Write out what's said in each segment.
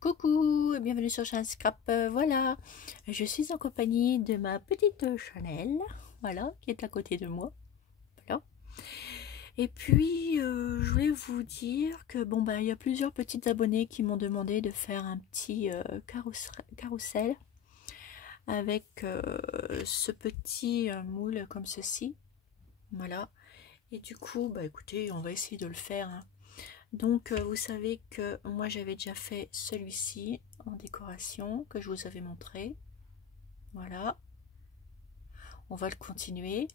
Coucou et bienvenue sur Chanel Scrap. Voilà, je suis en compagnie de ma petite Chanel, voilà, qui est à côté de moi. Voilà. Et puis, je voulais vous dire que bon il y a plusieurs petites abonnées qui m'ont demandé de faire un petit carrousel avec ce petit moule comme ceci. Voilà. Et du coup, écoutez, on va essayer de le faire, hein. Donc vous savez que moi j'avais déjà fait celui-ci en décoration que je vous avais montré. Voilà, on va le continuer.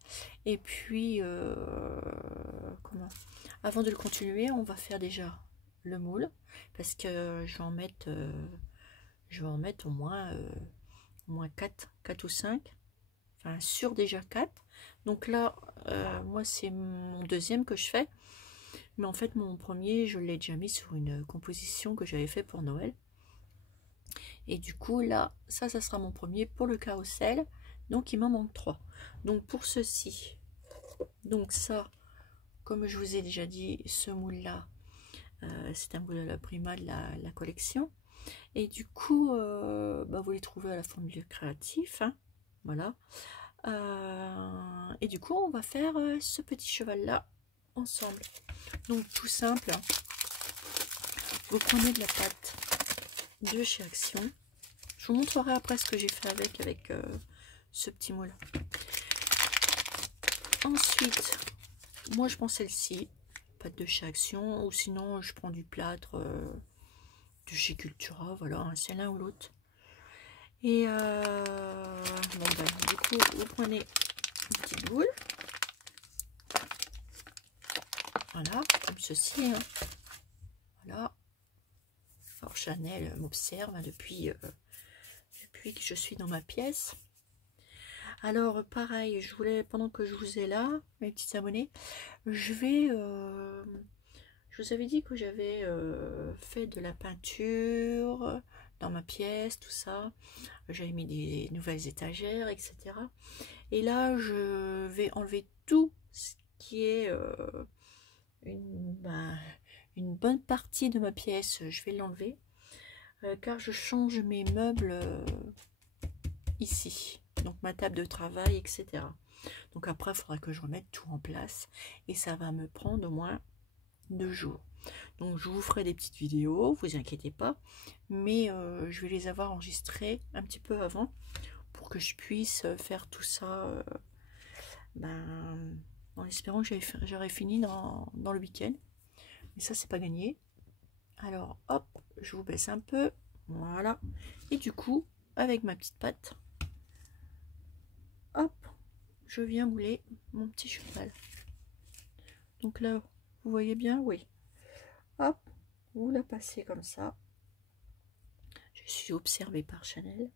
Et puis comment, avant de le continuer, on va faire déjà le moule parce que je vais en mettre au moins 4 ou 5, enfin sur déjà 4. Donc là moi c'est mon deuxième que je fais. Mais en fait, mon premier, je l'ai déjà mis sur une composition que j'avais fait pour Noël. Et du coup, là, ça sera mon premier pour le carrousel. Donc, il m'en manque 3. Donc, pour ceci, donc ça, comme je vous ai déjà dit, ce moule-là, c'est un moule à la Prima de la collection. Et du coup, vous les trouvez à la Formule Créatif. Hein, voilà. Et du coup, on va faire ce petit cheval-là ensemble. Donc, tout simple. Vous prenez de la pâte de chez Action. Je vous montrerai après ce que j'ai fait avec ce petit moule. Ensuite, moi je prends celle-ci, pâte de chez Action, ou sinon je prends du plâtre de chez Cultura, voilà, hein, c'est l'un ou l'autre. Et du coup, vous prenez une petite boule, voilà, comme ceci, hein. Voilà. Alors Chanel m'observe, hein, depuis que je suis dans ma pièce. Alors pareil, je voulais, pendant que je vous ai là, mes petits abonnés, je vous avais dit que j'avais fait de la peinture dans ma pièce, tout ça. J'avais mis des nouvelles étagères, etc. Et là, je vais enlever tout ce qui est une bonne partie de ma pièce. Je vais l'enlever car je change mes meubles ici. Donc ma table de travail, etc. Donc après, il faudra que je remette tout en place. Et ça va me prendre au moins 2 jours. Donc je vous ferai des petites vidéos, vous inquiétez pas. Mais je vais les avoir enregistrées un petit peu avant pour que je puisse faire tout ça en espérant que j'aurai fini dans le week-end. Mais ça, c'est pas gagné. Alors hop, je vous baisse un peu. Voilà. Et du coup, avec ma petite pâte, hop, je viens mouler mon petit cheval. Donc là, vous voyez bien, oui. Hop, vous la passez comme ça. Je suis observée par Chanel.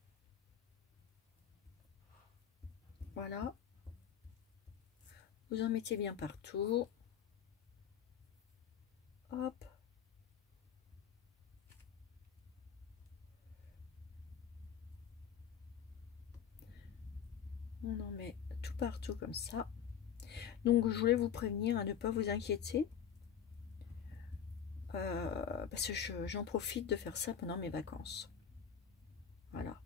Voilà. Vous en mettez bien partout. Hop. On en met tout partout comme ça. Donc je voulais vous prévenir à ne pas vous inquiéter. Parce que j'en profite de faire ça pendant mes vacances. Voilà.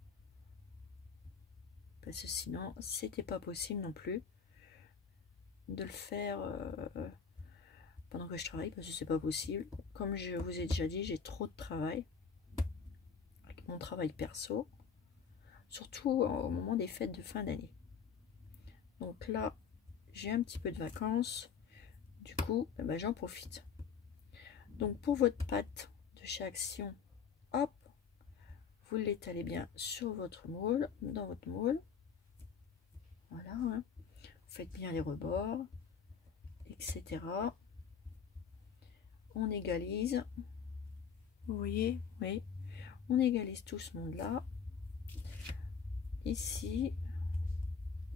Parce que sinon, c'était pas possible non plus de le faire pendant que je travaille, parce que c'est pas possible. Comme je vous ai déjà dit, j'ai trop de travail avec mon travail perso, surtout au moment des fêtes de fin d'année. Donc là, j'ai un petit peu de vacances, du coup, j'en profite. Donc pour votre pâte de chez Action, hop, vous l'étalez bien sur votre moule, dans votre moule. Voilà, hein. Vous faites bien les rebords, etc. On égalise. Vous voyez, oui. On égalise tout ce monde-là. Ici,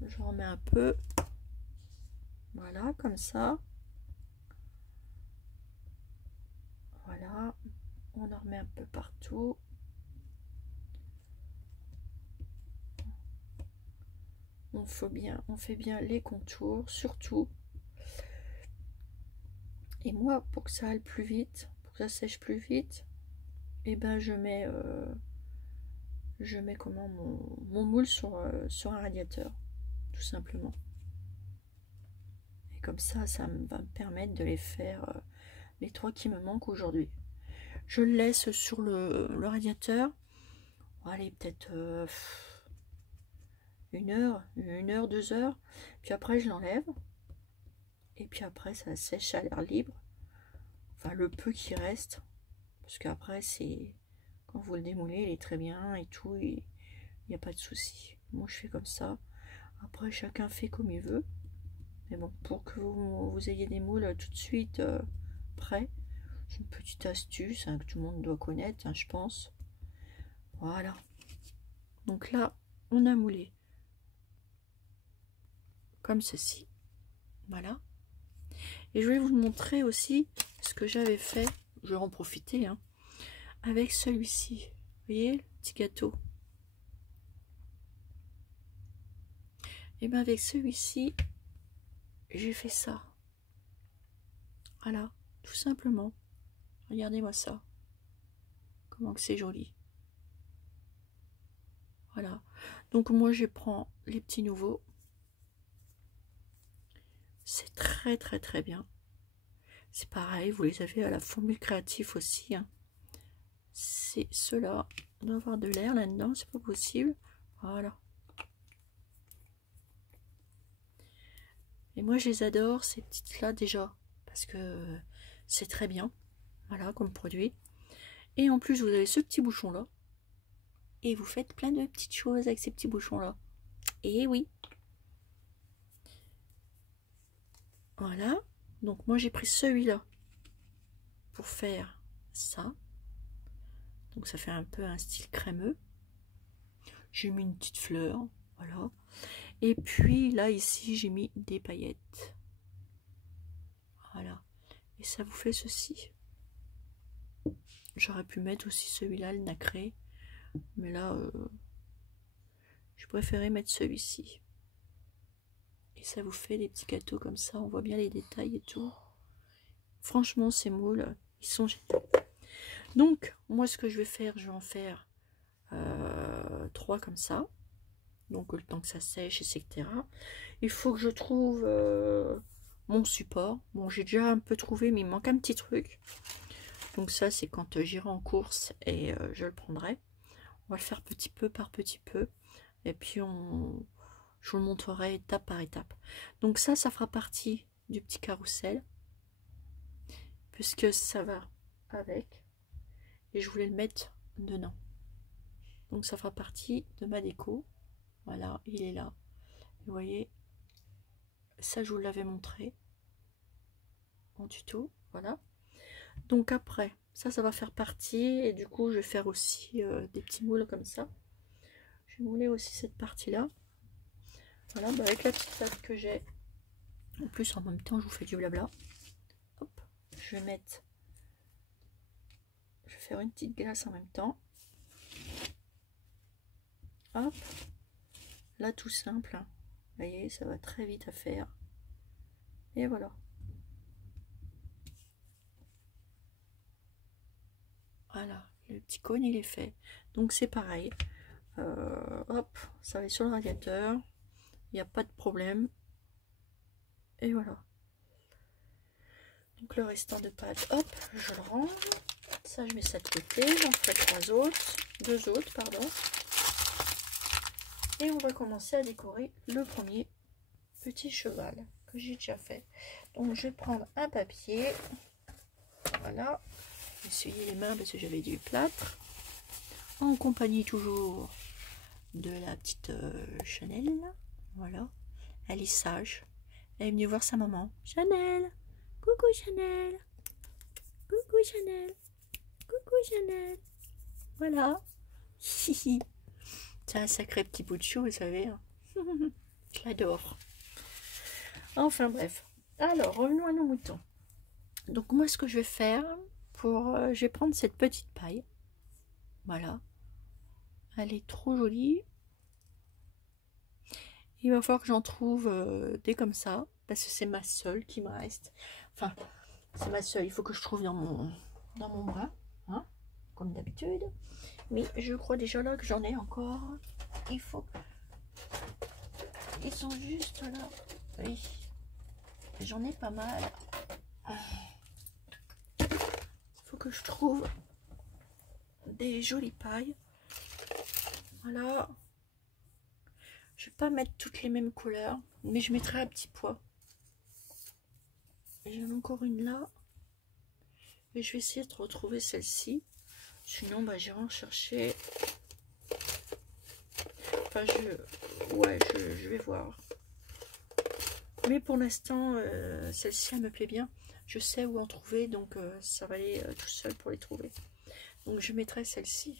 je remets un peu. Voilà, comme ça. Voilà. On en remet un peu partout. On fait bien les contours, surtout. Et moi, pour que ça aille plus vite, pour que ça sèche plus vite, et ben je mets comment mon moule sur un radiateur, tout simplement. Et comme ça va me permettre de les faire, les 3 qui me manquent aujourd'hui. Je le laisse sur le radiateur. Allez, peut-être 1 heure, 2 heures. Puis après, je l'enlève. Et puis après, ça sèche à l'air libre. Enfin, le peu qui reste. Parce qu'après, c'est quand vous le démoulez, il est très bien et tout. Il n'y a pas de souci. Moi, je fais comme ça. Après, chacun fait comme il veut. Mais bon, pour que vous ayez des moules tout de suite prêts, c'est une petite astuce que tout le monde doit connaître, je pense. Voilà. Donc là, on a moulé comme ceci. Voilà. Et je vais vous montrer aussi ce que j'avais fait. Je vais en profiter avec celui-ci. Vous voyez, le petit gâteau. Et bien avec celui-ci, j'ai fait ça. Voilà, tout simplement. Regardez-moi ça. Comment que c'est joli. Voilà. Donc moi, je prends les petits nouveaux. C'est très très très bien. C'est pareil, vous les avez à la Formule Créatif aussi. C'est ceux-là. On doit avoir de l'air là-dedans, c'est pas possible. Voilà. Et moi, je les adore, ces petites-là, déjà. Parce que c'est très bien. Voilà, comme produit. Et en plus, vous avez ce petit bouchon-là. Et vous faites plein de petites choses avec ces petits bouchons-là. Et oui. Voilà. Donc, moi, j'ai pris celui-là pour faire ça. Donc, ça fait un peu un style crémeux. J'ai mis une petite fleur. Voilà. Et puis, là, ici, j'ai mis des paillettes. Voilà. Et ça vous fait ceci. J'aurais pu mettre aussi celui-là, le nacré. Mais là, je préférais mettre celui-ci. Et ça vous fait des petits gâteaux comme ça. On voit bien les détails et tout. Franchement, ces moules, ils sont géniaux. Donc, moi, ce que je vais faire, je vais en faire 3 comme ça. Donc, le temps que ça sèche, etc. Il faut que je trouve mon support. Bon, j'ai déjà un peu trouvé, mais il me manque un petit truc. Donc ça, c'est quand j'irai en course et je le prendrai. On va le faire petit peu par petit peu. Et puis, je vous le montrerai étape par étape. Donc ça fera partie du petit carrousel. Puisque ça va avec. Et je voulais le mettre dedans. Donc ça fera partie de ma déco. Voilà, il est là. Vous voyez, ça je vous l'avais montré en tuto. Voilà. Donc après, ça va faire partie. Et du coup, je vais faire aussi des petits moules comme ça. Je vais mouler aussi cette partie-là. Voilà, bah avec la petite table que j'ai. En plus, en même temps, je vous fais du blabla. Hop, je vais mettre... Je vais faire une petite glace en même temps. Hop. Là, tout simple. Vous voyez, ça va très vite à faire. Et voilà. Voilà, le petit cône, il est fait. Donc, c'est pareil. Hop, ça va sur le radiateur. Il n'y a pas de problème. Et voilà. Donc, le restant de pâte, hop, je le range. Ça, je mets ça de côté. J'en ferai 2 autres, pardon. Et on va commencer à décorer le premier petit cheval que j'ai déjà fait. Donc, je vais prendre un papier. Voilà. Essuyer les mains parce que j'avais du plâtre. En compagnie toujours de la petite Chanel. Voilà. Elle est sage. Elle est venue voir sa maman. Chanel. Coucou Chanel. Coucou Chanel. Coucou Chanel. Voilà. C'est un sacré petit bout de chou, vous savez. Je l'adore. Enfin bref. Alors, revenons à nos moutons. Donc moi, ce que je vais faire, je vais prendre cette petite paille. Voilà. Elle est trop jolie. Il va falloir que j'en trouve des comme ça, parce que c'est ma seule qui me reste. Enfin, c'est ma seule. Il faut que je trouve dans mon bras. Hein. comme d'habitude. Mais je crois déjà là que j'en ai encore. Il faut... Ils sont juste là. Oui. J'en ai pas mal. Il faut que je trouve des jolies pailles. Voilà. Je vais pas mettre toutes les mêmes couleurs, mais je mettrai un petit poids. J'en ai encore une là. Et je vais essayer de retrouver celle-ci. Sinon, bah, j'irai en chercher. Enfin, je vais voir. Mais pour l'instant, celle-ci, elle me plaît bien. Je sais où en trouver, donc ça va aller tout seul pour les trouver. Donc je mettrai celle-ci.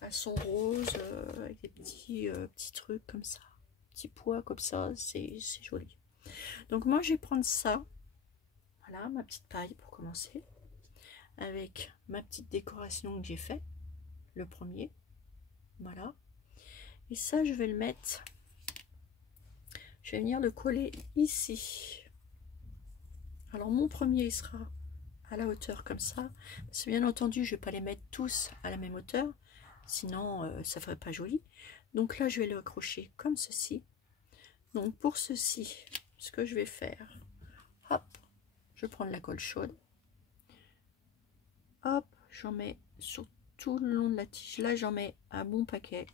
Elles sont roses, avec des petits trucs comme ça. Petits pois comme ça, c'est joli. Donc moi, je vais prendre ça. Voilà, ma petite paille pour commencer. Avec ma petite décoration que j'ai fait. Le premier. Voilà. Et ça, je vais le mettre... Je vais venir le coller ici. Alors mon premier il sera à la hauteur comme ça. Parce que bien entendu, je ne vais pas les mettre tous à la même hauteur. Sinon, ça ferait pas joli. Donc là, je vais le accrocher comme ceci. Donc pour ceci, ce que je vais faire, hop, je prends de la colle chaude. Hop, j'en mets sur tout le long de la tige. Là, j'en mets un bon paquet.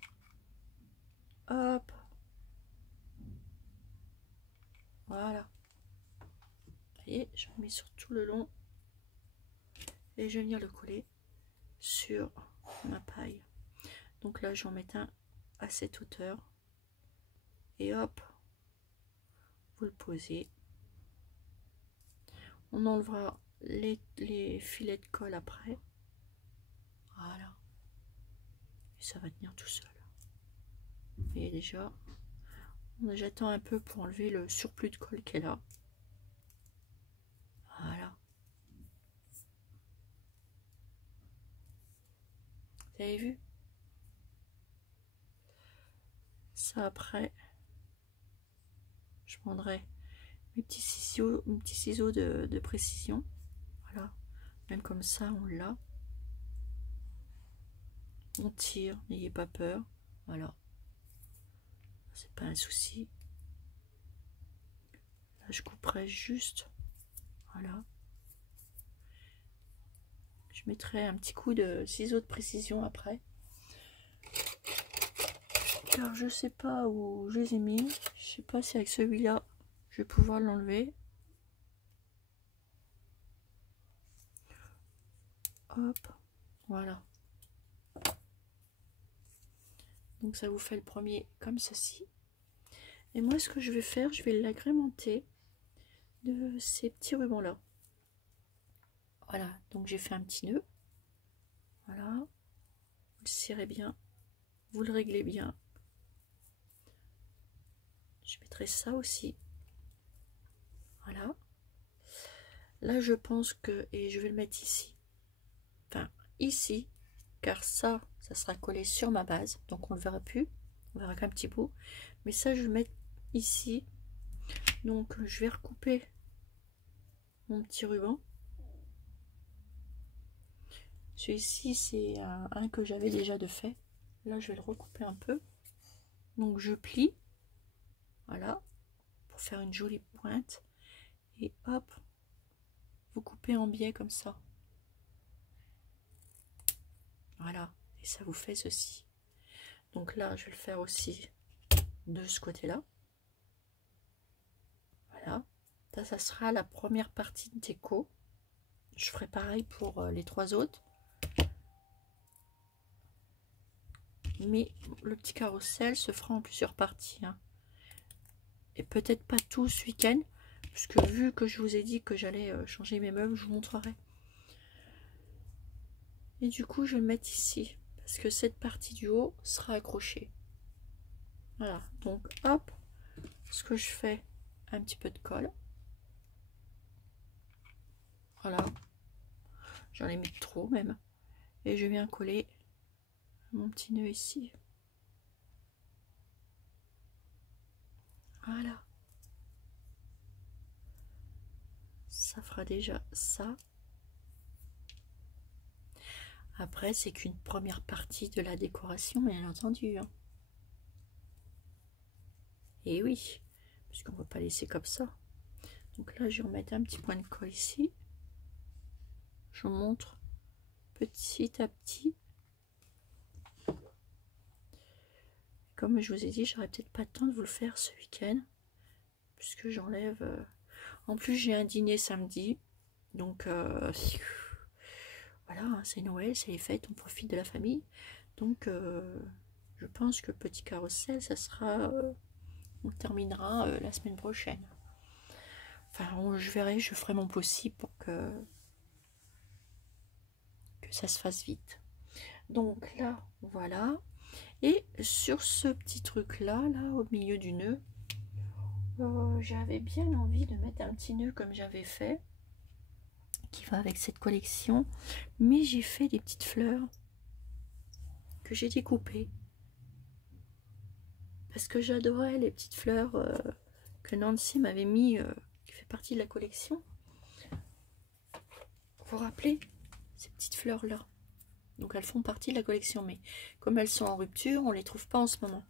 Hop. Voilà. Et je mets sur tout le long. Et je vais venir le coller sur ma paille. Donc là, j'en mets un à cette hauteur. Et hop, vous le posez. On enlevera les filets de colle après. Voilà. Et ça va tenir tout seul. Et déjà, j'attends un peu pour enlever le surplus de colle qu'elle a. Voilà. Vous avez vu? Ça après, je prendrai mes petits ciseaux de précision. Voilà. Même comme ça, on l'a. On tire, n'ayez pas peur. Voilà. C'est pas un souci. Là, je couperai juste. Voilà. Je mettrai un petit coup de ciseaux de précision après. Car je sais pas où je les ai mis. Je sais pas si avec celui-là, je vais pouvoir l'enlever. Hop. Voilà. Donc ça vous fait le premier comme ceci. Et moi, ce que je vais faire, je vais l'agrémenter de ces petits rubans là. Voilà, donc j'ai fait un petit nœud. Voilà, vous le serrez bien, vous le réglez bien. Je mettrai ça aussi. Voilà. Là, je pense que, et je vais le mettre ici, enfin ici, car ça sera collé sur ma base, donc on le verra plus, on verra qu'un petit bout. Mais ça, je vais le mettre ici. Donc, je vais recouper mon petit ruban. Celui-ci, c'est un que j'avais déjà de fait. Là, je vais le recouper un peu. Donc, je plie. Voilà. Pour faire une jolie pointe. Et hop. Vous coupez en biais comme ça. Voilà. Et ça vous fait ceci. Donc là, je vais le faire aussi de ce côté-là. Voilà. Ça sera la première partie de déco. Je ferai pareil pour les trois autres. Mais le petit carrousel se fera en plusieurs parties. Hein. Et peut-être pas tout ce week-end. Puisque vu que je vous ai dit que j'allais changer mes meubles, je vous montrerai. Et du coup, je vais le mettre ici. Parce que cette partie du haut sera accrochée. Voilà. Donc, hop. Ce que je fais, un petit peu de colle. Voilà. J'en ai mis trop même. Et je viens coller mon petit nœud ici. Voilà. Ça fera déjà ça. Après, c'est qu'une première partie de la décoration, bien entendu. Hein. Et oui, puisqu'on ne va pas laisser comme ça. Donc là, je vais remettre un petit point de colle ici. Je vous montre petit à petit. Comme je vous ai dit, j'aurais peut-être pas le temps de vous le faire ce week-end. Puisque j'enlève... En plus, j'ai un dîner samedi. Donc, voilà, hein, c'est Noël, c'est les fêtes, on profite de la famille. Donc, je pense que le petit carrousel, ça sera... on terminera la semaine prochaine. Enfin, je verrai, je ferai mon possible pour que ça se fasse vite. Donc là, voilà. Et sur ce petit truc-là, là, au milieu du nœud, j'avais bien envie de mettre un petit nœud comme j'avais fait, qui va avec cette collection. Mais j'ai fait des petites fleurs que j'ai découpées. Parce que j'adorais les petites fleurs que Nancy m'avait mis, qui fait partie de la collection. Vous vous rappelez ces petites fleurs là, donc elles font partie de la collection, mais comme elles sont en rupture, on les trouve pas en ce moment.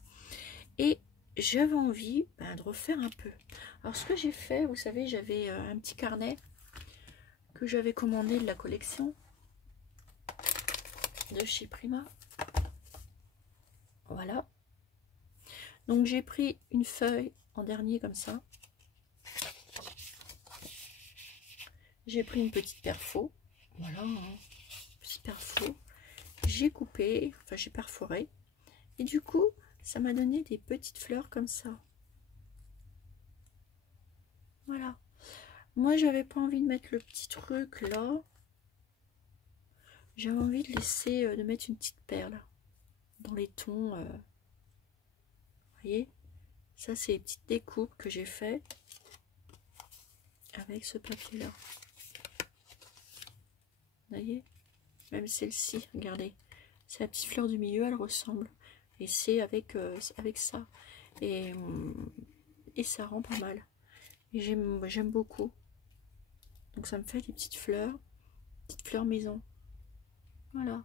Et j'avais envie de refaire un peu. Alors ce que j'ai fait, vous savez, j'avais un petit carnet que j'avais commandé de la collection de chez Prima. Voilà. Donc j'ai pris une feuille en dernier comme ça. J'ai pris une petite perfo. Voilà, hein, petit perfo. J'ai coupé, enfin j'ai perforé. Et du coup, ça m'a donné des petites fleurs comme ça. Voilà. Moi, j'avais pas envie de mettre le petit truc là. J'avais envie de laisser, de mettre une petite perle dans les tons. Vous voyez, ça c'est les petites découpes que j'ai fait avec ce papier là. Vous voyez, même celle-ci, regardez, c'est la petite fleur du milieu, elle ressemble. Et c'est avec, avec ça. Et ça rend pas mal. Et j'aime beaucoup. Donc ça me fait des petites fleurs maison. Voilà.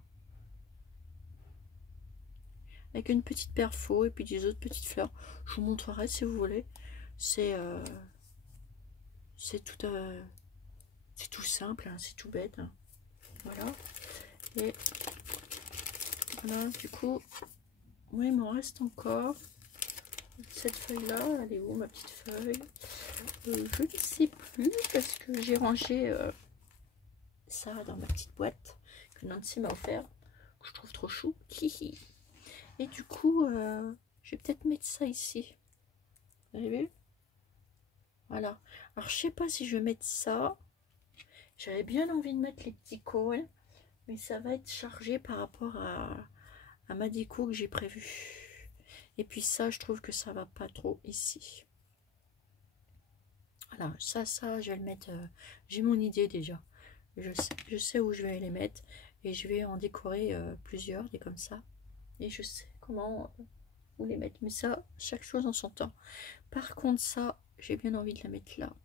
Avec une petite perfo et puis des autres petites fleurs. Je vous montrerai si vous voulez. C'est tout simple, hein, c'est tout bête. Hein. Voilà. Et voilà, du coup, oui, il m'en reste encore. Cette feuille-là, elle est où ma petite feuille? Je ne sais plus parce que j'ai rangé ça dans ma petite boîte que Nancy m'a offert, que je trouve trop chou. Et du coup, je vais peut-être mettre ça ici. Vous avez vu? Voilà. Alors, je sais pas si je vais mettre ça. J'avais bien envie de mettre les petits cônes, mais ça va être chargé par rapport à ma déco que j'ai prévue. Et puis ça, je trouve que ça va pas trop ici. Voilà, ça, je vais le mettre. J'ai mon idée déjà. Je sais où je vais les mettre et je vais en décorer plusieurs, des comme ça. Et je sais comment où les mettre. Mais ça, chaque chose en son temps. Par contre, ça, j'ai bien envie de la mettre là.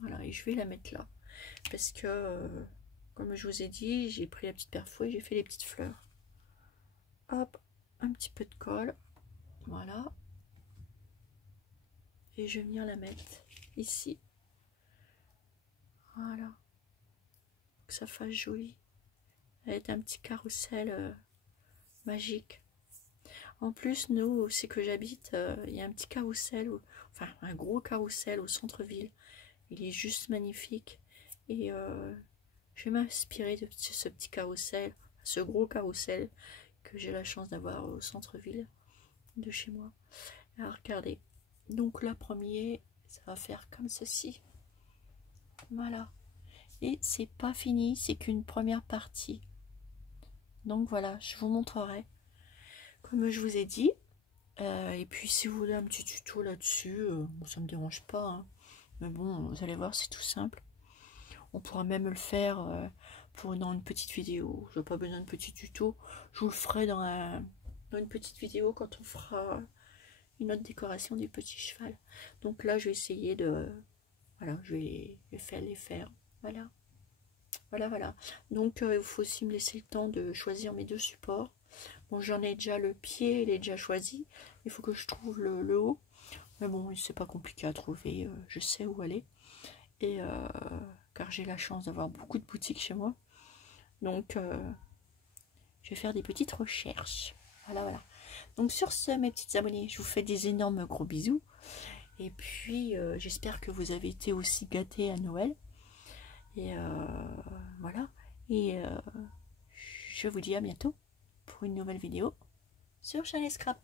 Voilà, et je vais la mettre là. Parce que, comme je vous ai dit, j'ai pris la petite perfo et j'ai fait les petites fleurs. Hop, un petit peu de colle. Voilà. Et je vais venir la mettre ici. Voilà. Que ça fasse joli. Avec un petit carrousel magique. En plus, nous, c'est que j'habite, il y a un petit carrousel, enfin un gros carrousel au centre-ville. Il est juste magnifique. Et je vais m'inspirer de ce petit carrousel, ce gros carrousel que j'ai la chance d'avoir au centre-ville de chez moi. Alors regardez, donc le premier, ça va faire comme ceci. Voilà. Et c'est pas fini, c'est qu'une première partie. Donc voilà, je vous montrerai. Comme je vous ai dit. Et puis si vous voulez un petit tuto là-dessus, ça me dérange pas. Hein. Mais bon, vous allez voir, c'est tout simple. On pourra même le faire dans une petite vidéo. Je n'ai pas besoin de petit tuto. Je vous le ferai dans une petite vidéo quand on fera une autre décoration du petit cheval. Donc là, je vais essayer de... Voilà, je vais les faire. Voilà. Voilà, voilà. Donc, il faut aussi me laisser le temps de choisir mes deux supports. Bon, j'en ai déjà le pied, il est déjà choisi. Il faut que je trouve le haut. Mais bon, c'est pas compliqué à trouver. Je sais où aller. Et car j'ai la chance d'avoir beaucoup de boutiques chez moi. Donc, je vais faire des petites recherches. Voilà, voilà. Donc, sur ce, mes petites abonnées, je vous fais des énormes gros bisous. Et puis, j'espère que vous avez été aussi gâtés à Noël. Et voilà. Et je vous dis à bientôt pour une nouvelle vidéo sur Chanel Scrap.